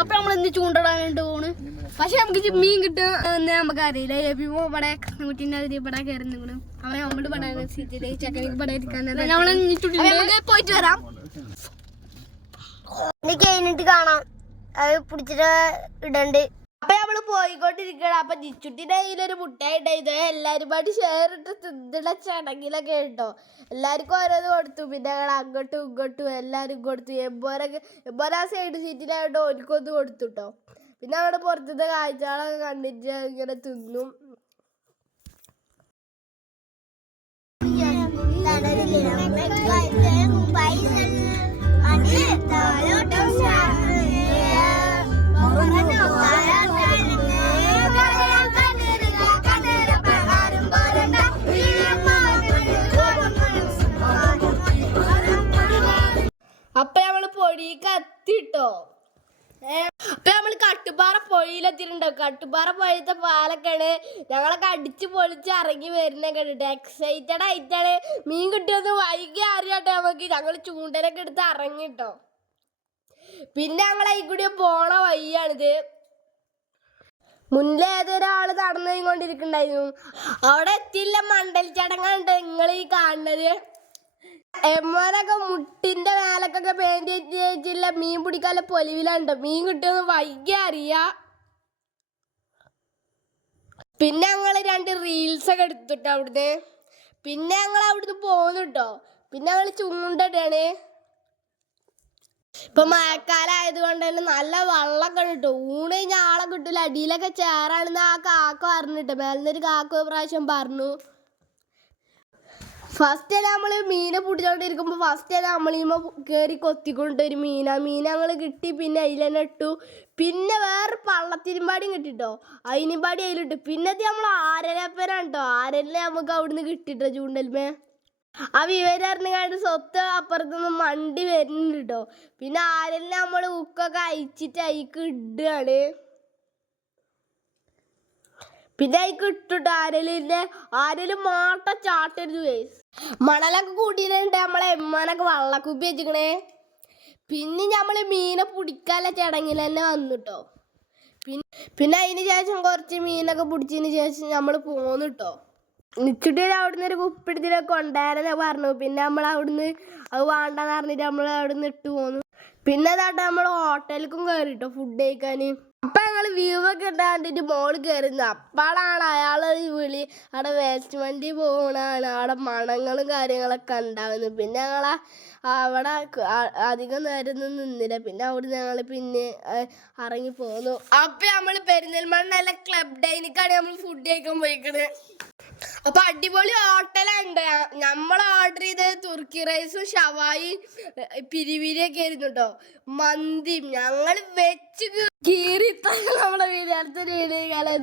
അപ്പൊ നമ്മൾ ചൂണ്ടടാനായിട്ട് പോണ്? പക്ഷെ നമുക്ക് മീൻ കിട്ടും എന്ന് നമുക്ക് അറിയില്ല ഇവിടെ അതിൽ ഇവിടെ അവനെ സീറ്റിൽ ചക്കനക്ക് പോയിട്ട് വരാം. ഇത് കഴിഞ്ഞിട്ട് കാണാം. അത് പിടിച്ചിട്ട് ഇടണ്ട്. പോയിക്കൊണ്ടിരിക്കണം അപ്പൊ ജിച്ചുട്ടിന്റെ കയ്യിലൊരു മുട്ടായിട്ട് ഇത് എല്ലാരും പാടി ഷെയർ ഇട്ട് തിന്നിട ചടങ്ങിലൊക്കെ ഉണ്ടോ എല്ലാവർക്കും ഓരോന്ന് കൊടുത്തു. പിന്നെ ഞങ്ങൾ അങ്ങോട്ടും ഇങ്ങോട്ടും എല്ലാരും കൊടുത്തു. എമ്പോരൊക്കെ എമ്പോരാ സൈഡ് സീറ്റിലായിട്ട് ഓർക്കൊന്ന് കൊടുത്തു കേട്ടോ പിന്നെ അവിടെ പുറത്തുനിന്ന് കാഴ്ചകളൊക്കെ കണ്ടിട്ട് ഇങ്ങനെ തിന്നും. പൊടിക്ക് എത്തിട്ടോ അപ്പൊ നമ്മൾ കട്ടുപാറ പൊഴിയിലെത്തിട്ടുണ്ടോ കട്ടുപാറ പൊഴിത്ത പാലക്കാണ് ഞങ്ങളൊക്കെ അടിച്ച് പൊളിച്ച് ഇറങ്ങി വരുന്ന കണ്ടിട്ട്. എക്സൈറ്റഡ് ആയിട്ടാണ്. മീൻ കിട്ടിയൊന്ന് വൈകി അറിയാട്ടോ നമുക്ക് ഞങ്ങൾ ചൂണ്ടലൊക്കെ എടുത്ത് ഇറങ്ങിട്ടോ. പിന്നെ ഞങ്ങൾ ഈ കൂടി പോണ വഴിയാണിത്. മുന്നിലെ ഏതൊരാൾ നടന്നു കൊണ്ടിരിക്കണ്ടായിരുന്നു അവിടെ എത്തിയില്ല മണ്ടൽ ചടങ്ങാണ് നിങ്ങൾ ഈ കാണുന്നത്. എമ്മനൊക്കെ മുട്ടിന്റെ മേലക്കൊക്കെ പെയിന്റ് വെച്ചില്ല മീൻ പിടിക്കാനുള്ള പൊലിവിലുണ്ട്. മീൻ കിട്ടുമെന്ന് വൈകി അറിയാ. പിന്നെ ഞങ്ങൾ രണ്ട് റീൽസ് ഒക്കെ എടുത്തിട്ടോ അവിടുന്ന്. പിന്നെ ഞങ്ങൾ അവിടുന്ന് പോന്നു കേട്ടോ പിന്നെ ഞങ്ങൾ ചൂണ്ടിട്ടാണ് ഇപ്പൊ മഴക്കാലമായത് ആയതുകൊണ്ട് തന്നെ നല്ല വെള്ളമൊക്കെ കേട്ടോ ഊണ് കഴിഞ്ഞ ആളെ കിട്ടൂല അടിയിലൊക്കെ ചേറാണെന്ന് ആ കാക്ക പറഞ്ഞിട്ട് മേലിന്നൊരു കാക്ക പ്രാവശ്യം പറഞ്ഞു. ഫസ്റ്റ് നമ്മൾ മീനെ പിടിച്ചോണ്ടിരിക്കുമ്പോൾ ഫസ്റ്റ് നമ്മളിമ കയറി കൊത്തിക്കൊണ്ടൊരു മീന. മീന ഞങ്ങൾ കിട്ടി പിന്നെ അതിലെന്നെ ഇട്ടു. പിന്നെ വേറെ പള്ളത്തിരുമ്പാടിയും കിട്ടിട്ടോ. അതിനിമ്പാടി അതിലിട്ടു പിന്നെ നമ്മൾ ആരലപ്പനാണ് കേട്ടോ ആരലിനെ നമുക്ക് അവിടുന്ന് കിട്ടിട്ടോ ചൂണ്ടൽമേ. ആ വിവരറിഞ്ഞാണ്ട് സ്വത്ത് അപ്പുറത്തുനിന്ന് മണ്ടി വരുന്നുണ്ട് കേട്ടോ പിന്നെ ആരലിനെ നമ്മൾ ഉക്കൊക്കെ അയച്ചിട്ട് അതിക്ക് ഇടുകയാണ് പിന്നെ അതിക്ക് ഇട്ടിട്ട് ആരെങ്കിലും ആരലും മാട്ട ചാട്ടരുത് മണലൊക്കെ കൂട്ടിയിട്ടുണ്ട് നമ്മളെ. എമ്മാനൊക്കെ വള്ളക്കുപ്പി വെച്ചിക്കണേ. പിന്നെ നമ്മൾ മീനെ പിടിക്കാനുള്ള ചടങ്ങിൽ തന്നെ വന്നിട്ടോ. പിന്നെ പിന്നെ അതിന് ശേഷം കുറച്ച് മീനൊക്കെ പിടിച്ചതിന് ശേഷം നമ്മൾ പോന്നിട്ടോ. നിച്ചിട്ട് അവിടുന്ന് ഒരു കുപ്പിടുത്തിലൊക്കെ കൊണ്ടുവരാനെ പറഞ്ഞു. പിന്നെ നമ്മൾ അവിടുന്ന് അത് വേണ്ടെന്ന് പറഞ്ഞിട്ട് നമ്മൾ അവിടുന്ന് ഇട്ട് പോന്നു. പിന്നെ അതാട്ട് നമ്മൾ ഹോട്ടലിലേക്കും കയറിട്ടോ ഫുഡ് കഴിക്കാൻ അപ്പൊ ഞങ്ങൾ വ്യൂ ഒക്കെ ഇട്ടാണ്ടിട്ട് മോൾ കയറുന്നത് അപ്പാളാണ് അയാൾ ഈ വിളി. അവിടെ വേസ്റ്റ് വണ്ടി പോകണാണ് അവിടെ മണങ്ങളും കാര്യങ്ങളൊക്കെ ഉണ്ടാവുന്നത് പിന്നെ ഞങ്ങളെ അവിടെ അധികം നേരം നിന്നില്ല. പിന്നെ അവിടെ ഞങ്ങൾ പിന്നെ ഇറങ്ങി പോന്നു. അപ്പൊ നമ്മൾ പെരിന്തൽമണ്ണ ക്ലബ് ഡൈനിക്കാണ് നമ്മൾ ഫുഡ് കഴിക്കാൻ പോയിക്കണത് അപ്പൊ അടിപൊളി ഹോട്ടലുണ്ട്. നമ്മൾ ഓർഡർ ചെയ്തത് തുർക്കി റൈസും ഷവായി പിരിവിരിയൊക്കെ ആയിരുന്നു കേട്ടോ മന്തിയും ഞങ്ങൾ വെച്ച് കീറി നമ്മളെ വീഡിയോ അടുത്ത വീഡിയോ കാലം